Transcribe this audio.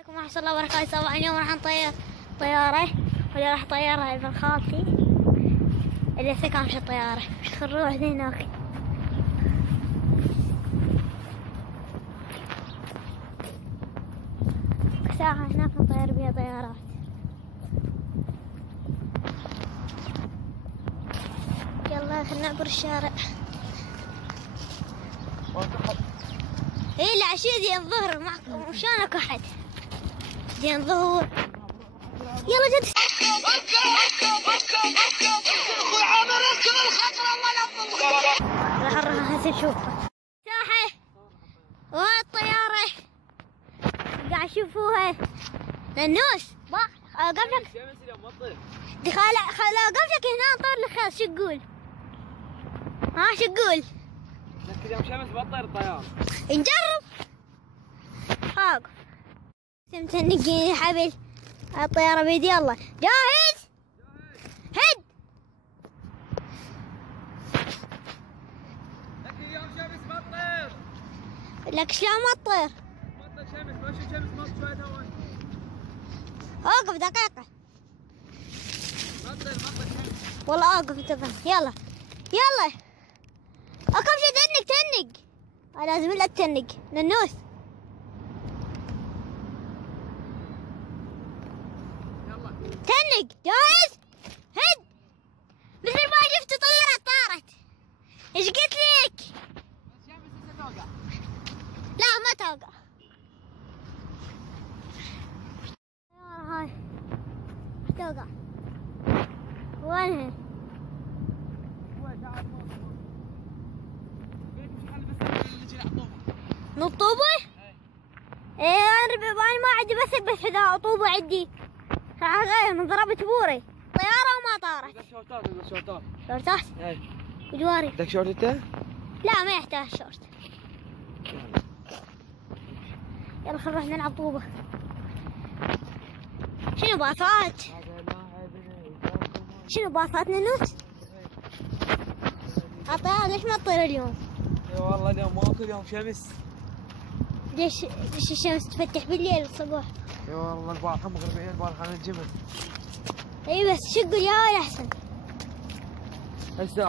عليكم ورحمة الله وبركاته. طبعا اليوم راح نطير طيارة واللي راح طيرها ابن خالتي اللي سكن في الطيارة. نروح هناك. ساعة هناك نطير بها طيارات. يلا خلنا نعبر الشارع. ايه العشية زي الظهر معكم شلونك احد زي الظهر. يلا جد راح نروح هسه نشوفها ساحة وهاي الطيارة قاعد يشوفوها ننوس قبلك قبلك هنا نطير الخيل. شو تقول؟ ها شو تقول؟ لكن يوم شمس بطير الطيارة. نجرب. واقف متنقين حبل الطيارة بيدي. يلا جاهز؟ هد. لكن يوم شمس بطير. لك شلون ما تطير؟ بطير شمس ما شو شمس ما شوية هواء. اوقف دقيقة. بطير شمس. والله اوقف انتظر. يلا يلا اكم شي تنق. لازم لا تنق ننوس. يلا تنق. جاهز؟ هد. مثل ما شفت طارت. ايش قلت لك؟ بس شمس هسه توقع. لا ما توقع. الطيارة هاي توقع. وينها؟ نطوبة؟ ايه انا ما عندي بس حذاء عطوبة عندي. راح اغير من ضربت بوري طيارة وما طارت. بدك شورتات. شورتات؟ اي وجواري. بدك شورت انت؟ لا ما يحتاج شورت. يلا خلينا نروح نلعب طوبة. شنو باصات؟ شنو باصات ننوس؟ الطيارة ليش ما تطير اليوم؟ اي والله اليوم ماكو اليوم شمس. ليش الشمس تفتح بالليل الصبح؟ اي والله البارحة مغربين البارحة انا الجمل. اي بس شو تقول يا ويل احسن؟ هسه